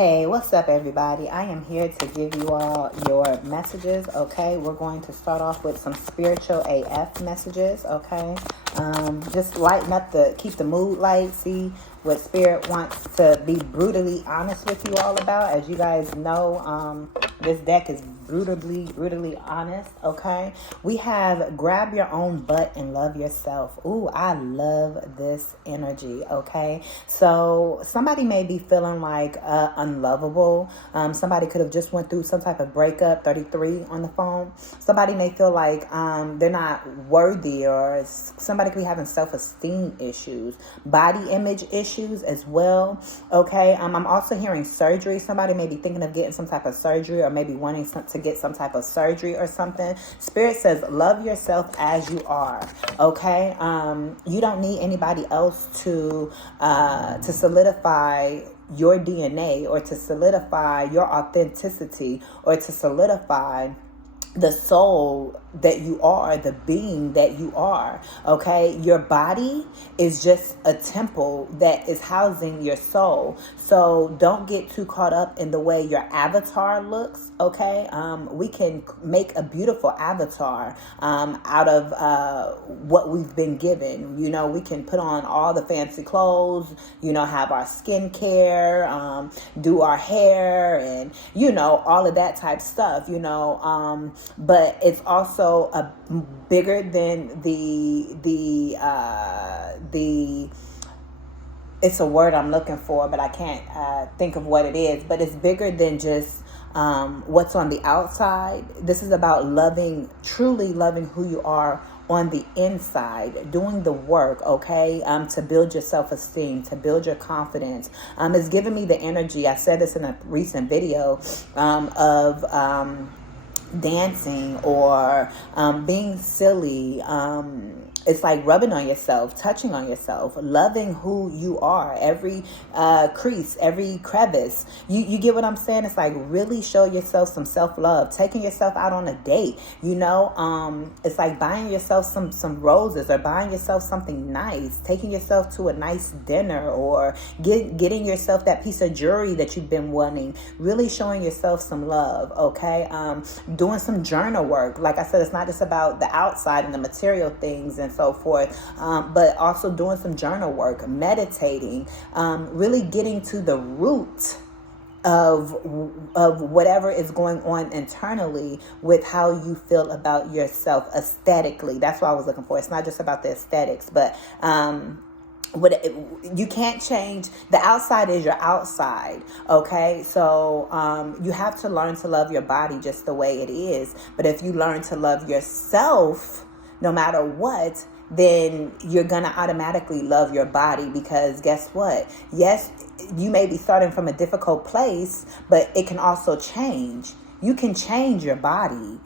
Hey, what's up, everybody? I am here to give you all your messages, okay? We're going to start off with some spiritual AF messages, okay? Just lighten up keep the mood light, see what Spirit wants to be brutally honest with you all about. As you guys know, this deck is brutally honest, okay? We have grab your own butt and love yourself. Ooh, I love this energy, okay? So somebody may be feeling like unlovable. Somebody could have just went through some type of breakup, 33 on the phone. Somebody may feel like they're not worthy, or somebody could be having self-esteem issues, body image issues as well, okay? I'm also hearing surgery. Somebody may be thinking of getting some type of surgery, or maybe wanting to get some type of surgery or something. Spirit says love yourself as you are, okay? You don't need anybody else to solidify your DNA, or to solidify your authenticity, or to solidify the soul that you are, the being that you are, okay? Your body is just a temple that is housing your soul. So don't get too caught up in the way your avatar looks, okay? We can make a beautiful avatar out of what we've been given. You know, we can put on all the fancy clothes, you know, have our skincare, do our hair, and, you know, all of that type stuff, you know, but it's also bigger than it's a word I'm looking for, but I can't think of what it is. But it's bigger than just what's on the outside. This is about truly loving who you are on the inside, doing the work, okay, to build your self-esteem, to build your confidence. It's giving me the energy, I said this in a recent video, of dancing, or being silly. It's like rubbing on yourself, touching on yourself, loving who you are, every crease, every crevice. You get what I'm saying? It's like really show yourself some self-love, taking yourself out on a date, you know. It's like buying yourself some roses, or buying yourself something nice, taking yourself to a nice dinner, or getting yourself that piece of jewelry that you've been wanting, really showing yourself some love, okay? Doing some journal work. Like I said, it's not just about the outside and the material things and so forth, but also doing some journal work, meditating, really getting to the root of whatever is going on internally with how you feel about yourself aesthetically. That's what I was looking for. It's not just about the aesthetics, but you can't change. The outside is your outside, okay? So you have to learn to love your body just the way it is. But if you learn to love yourself no matter what, then you're gonna automatically love your body. Because guess what? Yes, you may be starting from a difficult place, but it can also change. You can change your body.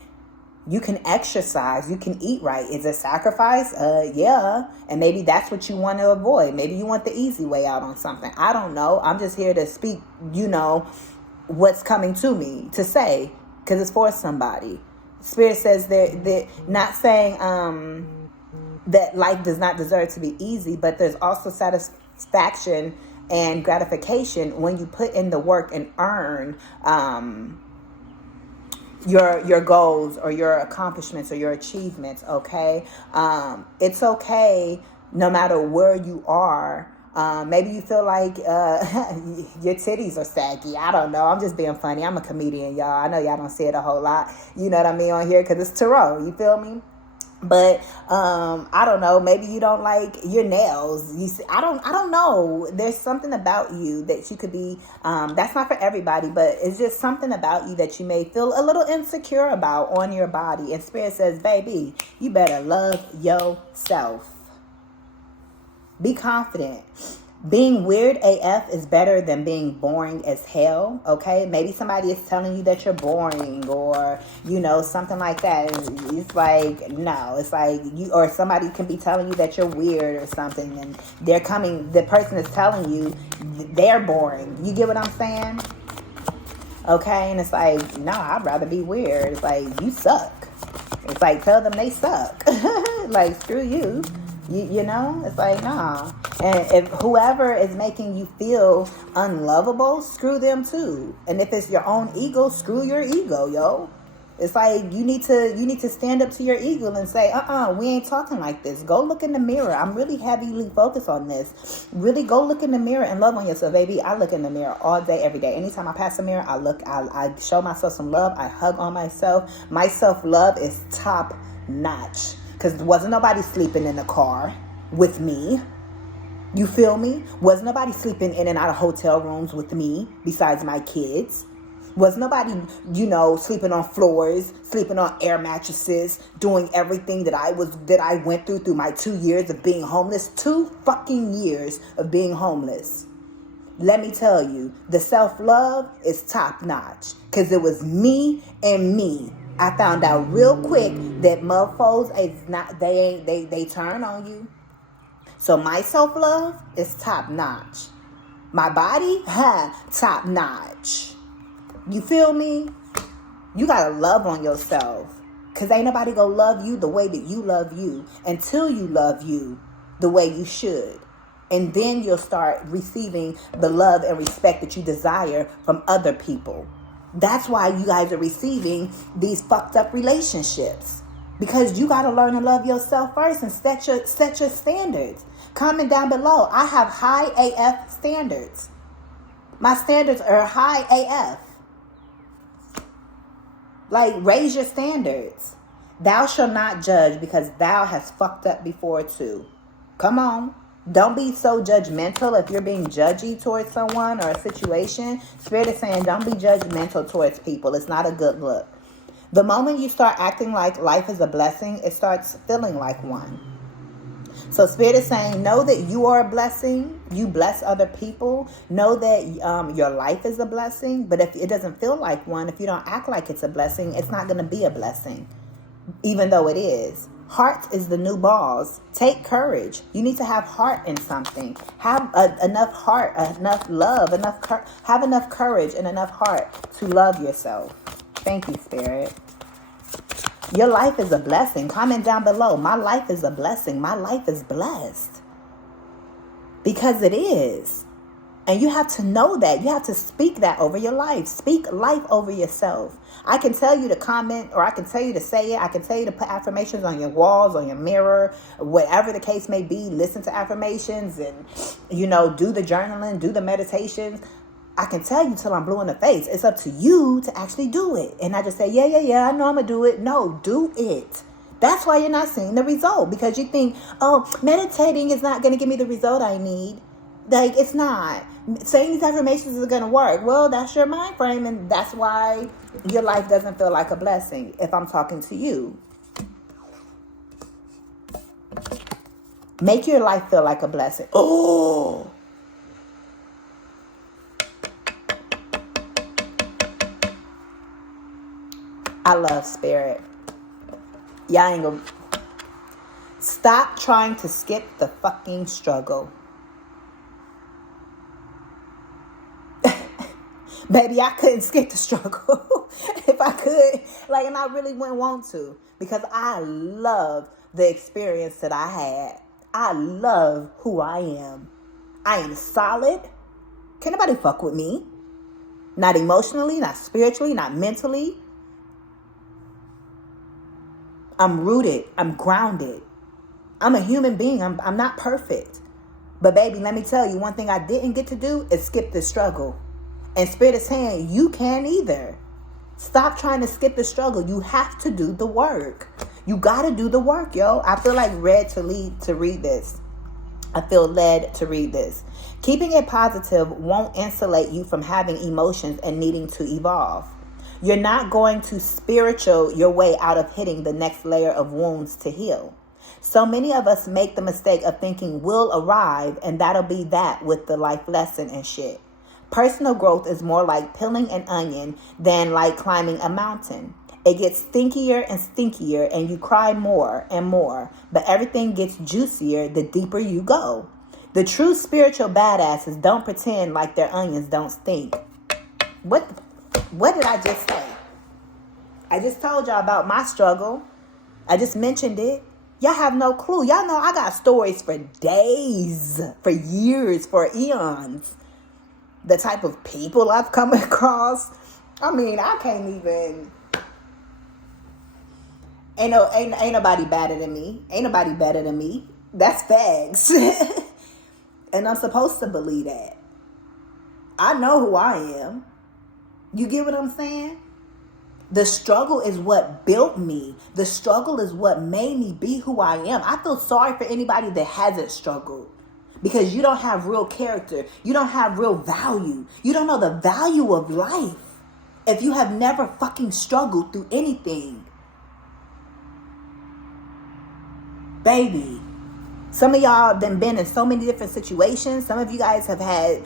You can exercise. You can eat right. Is it sacrifice? Yeah. And maybe that's what you want to avoid. Maybe you want the easy way out on something. I don't know. I'm just here to speak, you know, what's coming to me to say, because it's for somebody. Spirit says they're not saying that life does not deserve to be easy, but there's also satisfaction and gratification when you put in the work and earn your goals, or your accomplishments, or your achievements, okay? It's okay no matter where you are. Maybe you feel like your titties are saggy. I don't know. I'm just being funny. I'm a comedian, y'all. I know y'all don't see it a whole lot. You know what I mean, on here, because it's tarot. You feel me? But I don't know. Maybe you don't like your nails. You see, I don't know. There's something about you that you could be. That's not for everybody, but it's just something about you that you may feel a little insecure about on your body. And Spirit says, baby, you better love yourself. Be confident. Being weird AF is better than being boring as hell, okay? Maybe somebody is telling you that you're boring, or, you know, something like that. It's like, no. It's like or somebody can be telling you that you're weird or something, and the person is telling you they're boring. You get what I'm saying? Okay? And it's like, no, I'd rather be weird. It's like, you suck. It's like, tell them they suck. Like, screw you. You know, it's like, nah. And if whoever is making you feel unlovable, screw them too. And if it's your own ego, screw your ego, yo. It's like you need to stand up to your ego and say, we ain't talking like this. Go look in the mirror. I'm really heavily focused on this. Really go look in the mirror and love on yourself, baby. I look in the mirror all day, every day. Anytime I pass the mirror, I show myself some love. I hug on myself. My self-love is top notch. Because wasn't nobody sleeping in the car with me. You feel me? Wasn't nobody sleeping in and out of hotel rooms with me besides my kids. Was nobody, sleeping on floors, sleeping on air mattresses, doing everything that I went through my 2 years of being homeless. 2 fucking years of being homeless. Let me tell you, the self-love is top notch. Because it was me and me. I found out real quick that mofos is not, they turn on you. So my self-love is top notch. My body, top notch. You feel me? You gotta love on yourself. Because ain't nobody gonna love you the way that you love you until you love you the way you should. And then you'll start receiving the love and respect that you desire from other people. That's why you guys are receiving these fucked up relationships. Because you gotta learn to love yourself first and set your standards. Comment down below. I have high AF standards. My standards are high AF. Like, raise your standards. Thou shalt not judge because thou hast fucked up before too. Come on. Don't be so judgmental if you're being judgy towards someone or a situation. Spirit is saying don't be judgmental towards people. It's not a good look. The moment you start acting like life is a blessing, it starts feeling like one. So Spirit is saying, know that you are a blessing. You bless other people. Know that your life is a blessing. But if it doesn't feel like one, if you don't act like it's a blessing, it's not going to be a blessing, even though it is. Heart is the new balls. Take courage. You need to have heart in something. Have enough heart, enough love, have enough courage and enough heart to love yourself. Thank you, Spirit. Your life is a blessing. Comment down below. My life is a blessing. My life is blessed. Because it is. And you have to know that. You have to speak that over your life. Speak life over yourself. I can tell you to comment, or I can tell you to say it. I can tell you to put affirmations on your walls, on your mirror, whatever the case may be. Listen to affirmations and, do the journaling, do the meditations. I can tell you till I'm blue in the face. It's up to you to actually do it. And I just say, yeah, I know I'm going to do it. No, do it. That's why you're not seeing the result. Because you think, meditating is not going to give me the result I need. Like, it's not. Saying these affirmations is going to work. Well, that's your mind frame. And that's why your life doesn't feel like a blessing if I'm talking to you. Make your life feel like a blessing. Oh. I love Spirit. Y'all ain't gonna... Stop trying to skip the fucking struggle. Baby, I couldn't skip the struggle. If I could. And I really wouldn't want to. Because I love the experience that I had. I love who I am. I am solid. Can't nobody fuck with me. Not emotionally, not spiritually, not mentally. I'm rooted. I'm grounded. I'm a human being. I'm not perfect. But baby, let me tell you, one thing I didn't get to do is skip the struggle. And Spirit is saying, you can't either. Stop trying to skip the struggle. You have to do the work. You got to do the work, yo. I feel like led to read this. I feel led to read this. Keeping it positive won't insulate you from having emotions and needing to evolve. You're not going to spiritual your way out of hitting the next layer of wounds to heal. So many of us make the mistake of thinking we'll arrive and that'll be that with the life lesson and shit. Personal growth is more like peeling an onion than like climbing a mountain. It gets stinkier and stinkier and you cry more and more, but everything gets juicier the deeper you go. The true spiritual badasses don't pretend like their onions don't stink. What did I just say? I just told y'all about my struggle. I just mentioned it. Y'all have no clue. Y'all know I got stories for days, for years, for eons. The type of people I've come across. I mean, I can't even. Ain't nobody better than me. Ain't nobody better than me. That's facts. And I'm supposed to believe that. I know who I am. You get what I'm saying? The struggle is what built me. The struggle is what made me be who I am. I feel sorry for anybody that hasn't struggled, because you don't have real character. You don't have real value. You don't know the value of life if you have never fucking struggled through anything. Baby, some of y'all done been in so many different situations. Some of you guys have had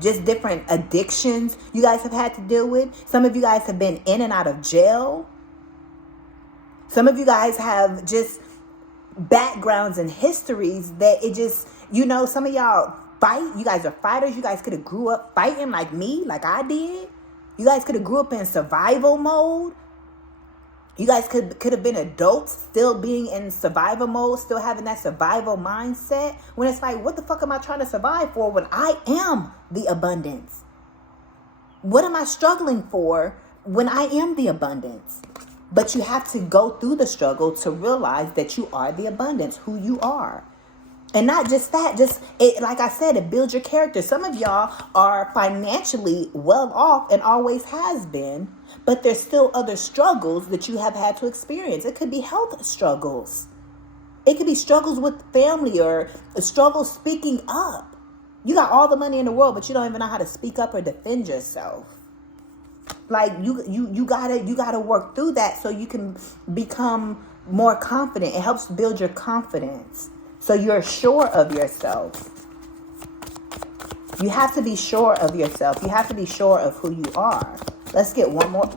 just different addictions you guys have had to deal with. Some of you guys have been in and out of jail. Some of you guys have just backgrounds and histories that it just, some of y'all fight. You guys are fighters. You guys could have grew up fighting like me, like I did. You guys could have grew up in survival mode. You guys could have been adults still being in survival mode, still having that survival mindset, when it's like, what the fuck am I trying to survive for when I am the abundance? What am I struggling for when I am the abundance? But you have to go through the struggle to realize that you are the abundance, who you are. And not just that, like I said, it builds your character. Some of y'all are financially well off and always has been, but there's still other struggles that you have had to experience. It could be health struggles. It could be struggles with family, or a struggle speaking up. You got all the money in the world, but you don't even know how to speak up or defend yourself. Like you gotta work through that so you can become more confident. It helps build your confidence. So you're sure of yourself. You have to be sure of yourself. You have to be sure of who you are. Let's get one more.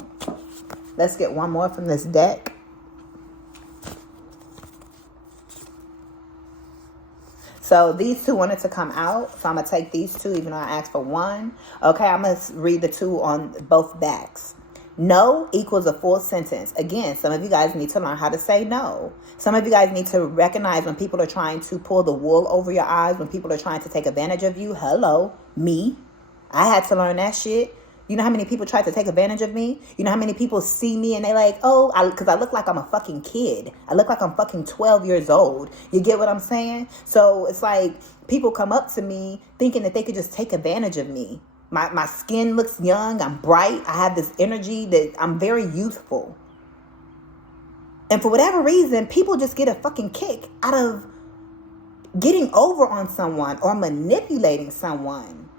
Let's get one more from this deck. So these two wanted to come out. So I'm going to take these two, even though I asked for one. Okay, I'm going to read the two on both backs. No equals a full sentence. Again, some of you guys need to learn how to say no. Some of you guys need to recognize when people are trying to pull the wool over your eyes, when people are trying to take advantage of you. Hello, me. I had to learn that shit. You know how many people try to take advantage of me? You know how many people see me and they like, because I look like I'm a fucking kid. I look like I'm fucking 12 years old. You get what I'm saying? So it's like people come up to me thinking that they could just take advantage of me. My skin looks young. I'm bright. I have this energy that I'm very youthful. And for whatever reason, people just get a fucking kick out of getting over on someone or manipulating someone.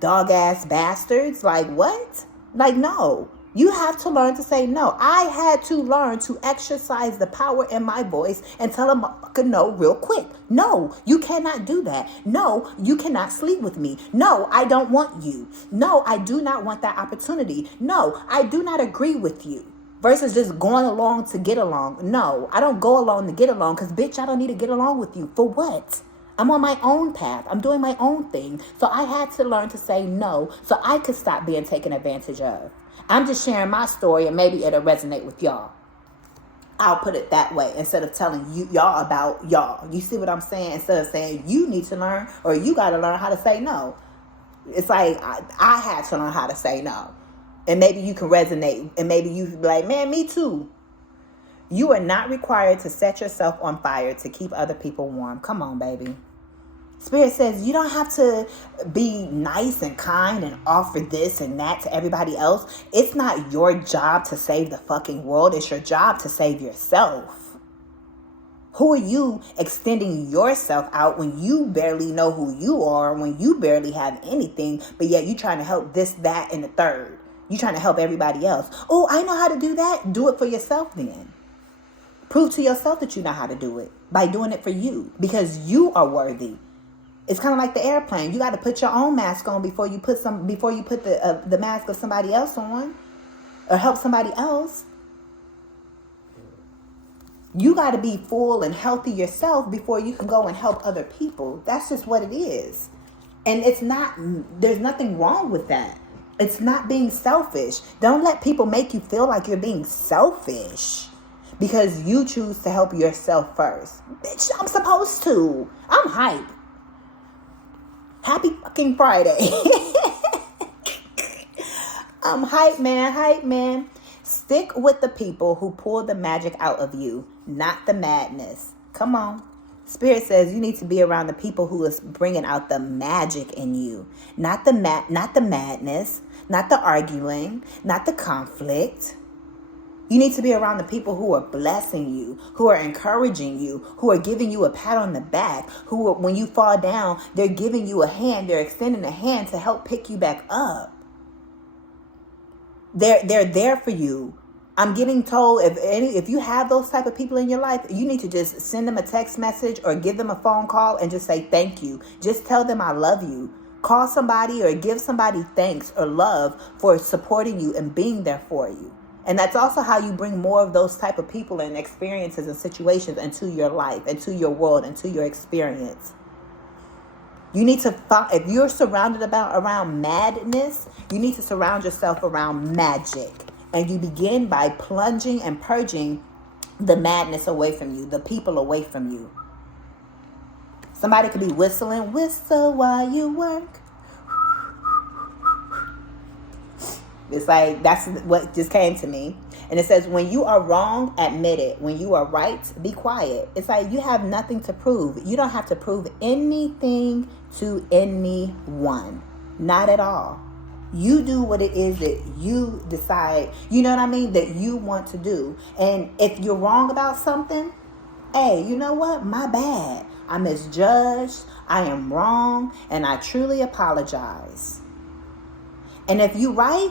Dog ass bastards. Like, what? Like, no. You have to learn to say no. I had to learn to exercise the power in my voice and tell a motherfucker no real quick. No, you cannot do that. No, you cannot sleep with me. No, I don't want you. No, I do not want that opportunity. No, I do not agree with you. Versus just going along to get along. No, I don't go along to get along because, bitch, I don't need to get along with you. For what? I'm on my own path. I'm doing my own thing. So I had to learn to say no so I could stop being taken advantage of. I'm just sharing my story and maybe it'll resonate with y'all. I'll put it that way instead of telling y'all about y'all. You see what I'm saying? Instead of saying you need to learn or you got to learn how to say no. It's like I had to learn how to say no. And maybe you can resonate. And maybe you be like, man, me too. You are not required to set yourself on fire to keep other people warm. Come on, baby. Spirit says you don't have to be nice and kind and offer this and that to everybody else. It's not your job to save the fucking world. It's your job to save yourself. Who are you extending yourself out when you barely know who you are, when you barely have anything, but yet you trying to help this, that, and the third. You trying to help everybody else. Oh, I know how to do that. Do it for yourself then. Prove to yourself that you know how to do it by doing it for you because you are worthy. It's kind of like the airplane. You got to put your own mask on before you put the mask of somebody else on or help somebody else. You got to be full and healthy yourself before you can go and help other people. That's just what it is. And there's nothing wrong with that. It's not being selfish. Don't let people make you feel like you're being selfish. because you choose to help yourself first. Bitch, I'm supposed to. I'm hype. Happy fucking Friday. I'm hype, man. Hype, man. Stick with the people who pull the magic out of you, not the madness. Come on. Spirit says you need to be around the people who is bringing out the magic in you, not the madness, not the arguing, not the conflict. You need to be around the people who are blessing you, who are encouraging you, who are giving you a pat on the back, who are, when you fall down, they're giving you a hand, they're extending a hand to help pick you back up. They're there for you. I'm getting told if you have those type of people in your life, you need to just send them a text message or give them a phone call and just say thank you. Just tell them I love you. Call somebody or give somebody thanks or love for supporting you and being there for you. And that's also how you bring more of those type of people and experiences and situations into your life, into your world, into your experience. You need to, if you're surrounded around madness, you need to surround yourself around magic. And you begin by plunging and purging the madness away from you, the people away from you. Somebody could be whistling, whistle while you work. It's like, that's what just came to me. And it says, when you are wrong, admit it. When you are right, be quiet. It's like you have nothing to prove. You don't have to prove anything to anyone. Not at all. You do what it is that you decide, you know what I mean, that you want to do. And if you're wrong about something, hey, you know what? My bad. I misjudged. I am wrong. And I truly apologize. And if you right,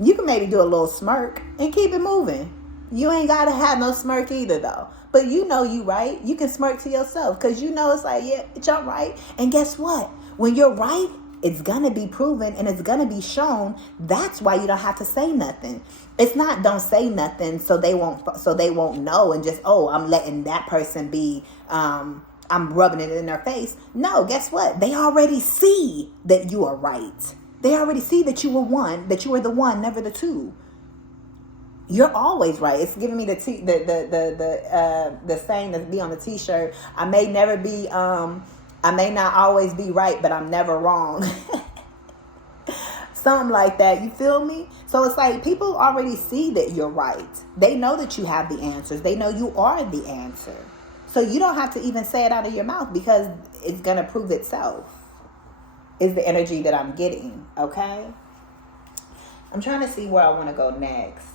you can maybe do a little smirk and keep it moving. You ain't got to have no smirk either, though. But you know you right. You can smirk to yourself because you know it's like, yeah, bitch, I'm right. And guess what? When you're right, it's going to be proven and it's going to be shown. That's why you don't have to say nothing. It's not don't say nothing so they won't know and just, oh, I'm letting that person be, I'm rubbing it in their face. No, guess what? They already see that you are right. They already see that you were one, that you were the one, never the two. You're always right. It's giving me the saying that be on the t-shirt. I may not always be right, but I'm never wrong. Something like that. You feel me? So it's like people already see that you're right. They know that you have the answers. They know you are the answer. So you don't have to even say it out of your mouth because it's going to prove itself. Is the energy that I'm getting. Okay? I'm trying to see where I want to go next.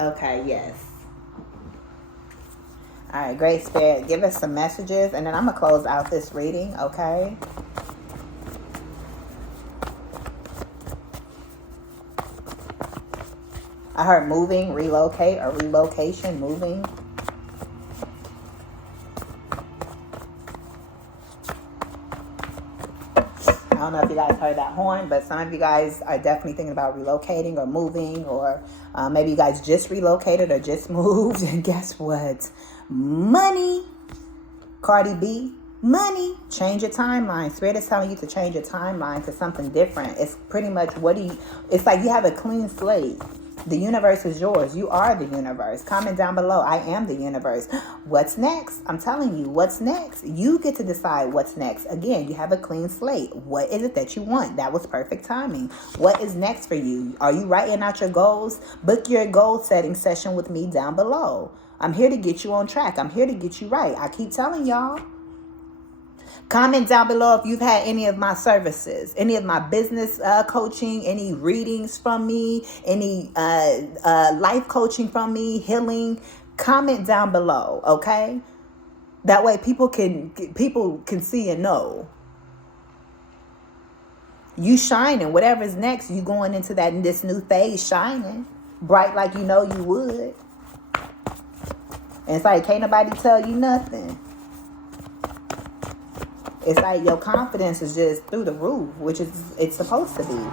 Okay, yes. All right, Great Spirit, give us some messages, and then I'm going to close out this reading, okay? I heard moving, relocate, or relocation, moving. I don't know if you guys heard that horn, but some of you guys are definitely thinking about relocating or moving, or maybe you guys just relocated or just moved. And guess what? Money. Cardi B, money. Change your timeline. Spirit is telling you to change your timeline to something different. It's pretty much it's like you have a clean slate. The universe is yours. You are the universe. Comment down below. I am the universe. What's next? I'm telling you, what's next? You get to decide what's next. Again, you have a clean slate. What is it that you want? That was perfect timing. What is next for you? Are you writing out your goals? Book your goal setting session with me down below. I'm here to get you on track. I'm here to get you right. I keep telling y'all. Comment down below if you've had any of my services, any of my business coaching, any readings from me, any life coaching from me, healing. Comment down below, okay? That way people can see and know. You shining. Whatever's next, you going into this new phase shining. Bright like you know you would. And it's like, can't nobody tell you nothing. It's like your confidence is just through the roof, which is it's supposed to be.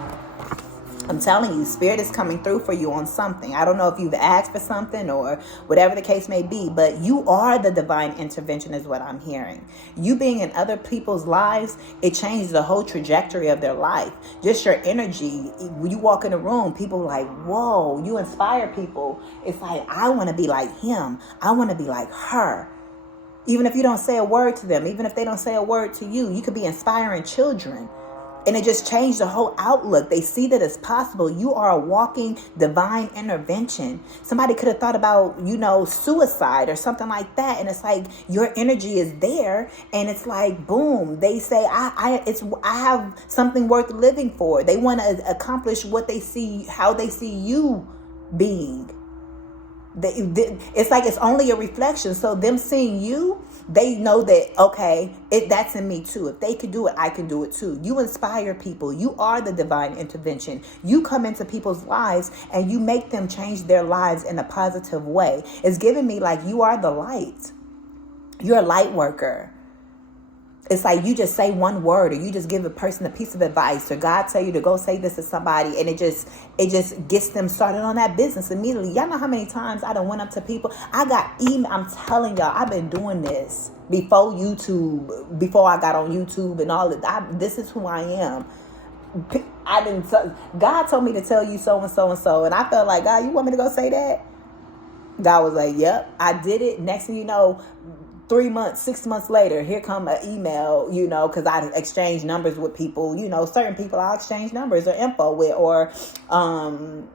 I'm telling you, Spirit is coming through for you on something. I don't know if you've asked for something or whatever the case may be, but you are the divine intervention is what I'm hearing. You being in other people's lives, it changes the whole trajectory of their life. Just your energy. When you walk in a room, people are like, whoa, you inspire people. It's like, I want to be like him. I want to be like her. Even if you don't say a word to them, even if they don't say a word to you, you could be inspiring children. And it just changed the whole outlook. They see that it's possible. You are a walking divine intervention. Somebody could have thought about, suicide or something like that. And it's like your energy is there. And it's like, boom, they say, I have something worth living for. They want to accomplish what they see, how they see you being. It's like it's only a reflection. So them seeing you, they know that, okay, that's in me too. If they could do it, I can do it too. You inspire people. You are the divine intervention. You come into people's lives and you make them change their lives in a positive way. It's giving me like you are the light. You're a light worker. It's like you just say one word, or you just give a person a piece of advice, or God tell you to go say this to somebody, and it just gets them started on that business immediately. Y'all know how many times I done went up to people. I got email. I'm telling y'all, I've been doing this before YouTube, before I got on YouTube and all of that. This is who I am. God told me to tell you so and so and so, and I felt like, God, you want me to go say that? God was like, yep, I did it. Next thing you know, 3 months, 6 months later, here come an email, because I exchange numbers with people, certain people I'll exchange numbers or info with, or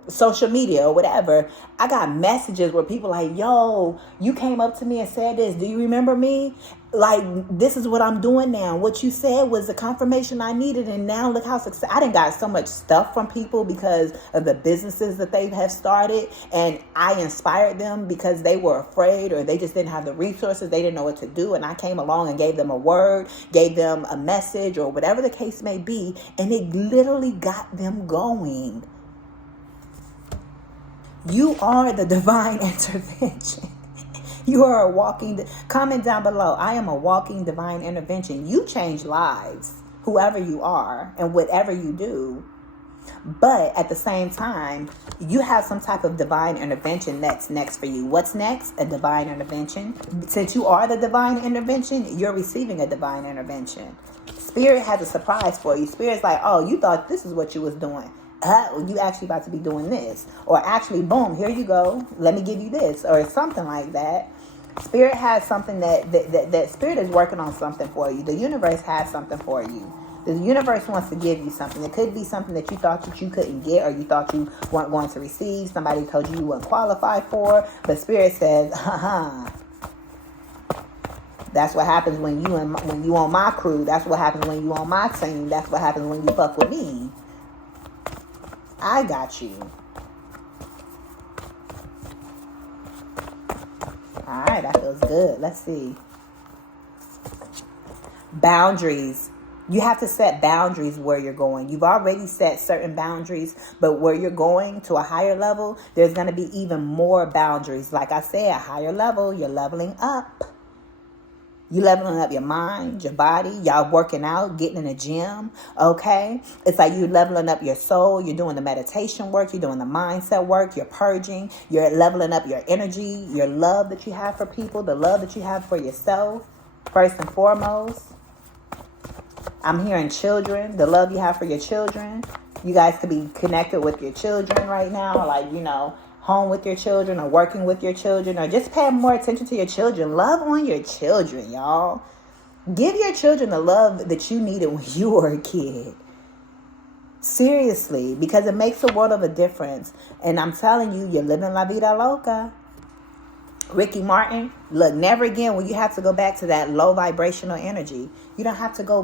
social media or whatever. I got messages where people like, yo, you came up to me and said this. Do you remember me? Like, this is what I'm doing now. What you said was the confirmation I needed. And now look how successful. I done got so much stuff from people because of the businesses that they have started. And I inspired them because they were afraid, or they just didn't have the resources. They didn't know what to do. And I came along and gave them a word, gave them a message, or whatever the case may be. And it literally got them going. You are the divine intervention. You are a walking, comment down below, I am a walking divine intervention. You change lives, whoever you are and whatever you do. But at the same time, you have some type of divine intervention that's next for you. What's next? A divine intervention. Since you are the divine intervention, you're receiving a divine intervention. Spirit has a surprise for you. Spirit's like, oh, you thought this is what you was doing. You actually about to be doing this. Or actually, boom, here you go. Let me give you this. Or something like that. Spirit has something that Spirit is working on something for you. The universe has something for you. The universe wants to give you something. It could be something that you thought that you couldn't get, or you thought you weren't going to receive. Somebody told you weren't qualified for. But Spirit says, that's what happens when you on my crew. That's what happens when you on my team. That's what happens when you fuck with me. I got you. All right, that feels good. Let's see. Boundaries. You have to set boundaries where you're going. You've already set certain boundaries, but where you're going to a higher level, there's going to be even more boundaries. Like I said, a higher level, you're leveling up. You leveling up your mind, your body. Y'all working out, getting in the gym, okay? It's like you leveling up your soul. You're doing the meditation work. You're doing the mindset work. You're purging. You're leveling up your energy, your love that you have for people, the love that you have for yourself, first and foremost. I'm hearing children, the love you have for your children. You guys could be connected with your children right now, like, home with your children, or working with your children, or just paying more attention to your children. Love on your children, y'all. Give your children the love that you needed when you were a kid. Seriously, because it makes a world of a difference. And I'm telling you, you're living la vida loca. Ricky Martin, look, never again will you have to go back to that low vibrational energy. You don't have to go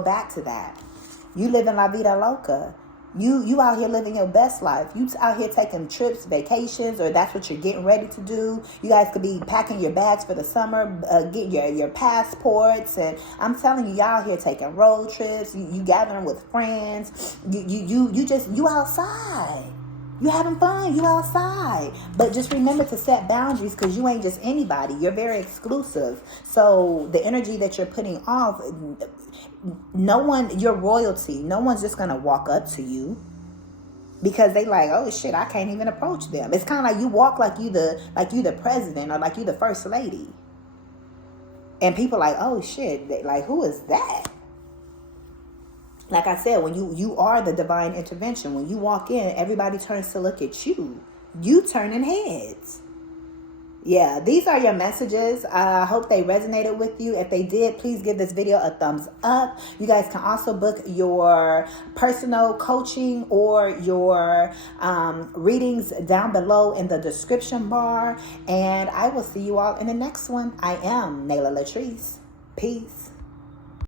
back to that. You live in la vida loca. You out here living your best life. You out here taking trips, vacations, or that's what you're getting ready to do. You guys could be packing your bags for the summer, get your passports, and I'm telling you, y'all here taking road trips. You gathering with friends. You outside. You having fun. You outside. But just remember to set boundaries, because you ain't just anybody. You're very exclusive. So the energy that you're putting off, no one, you're royalty. No one's just going to walk up to you. because they like, oh shit, I can't even approach them. It's kind of like you walk like you the president or like you the first lady, and people like, oh shit, like who is that? Like I said, when you are the divine intervention, when you walk in, everybody turns to look at you. You turning heads. Yeah, these are your messages. I hope they resonated with you. If they did, please give this video a thumbs up. You guys can also book your personal coaching or your readings down below in the description bar. And I will see you all in the next one. I am Nayla LATRICE. Peace.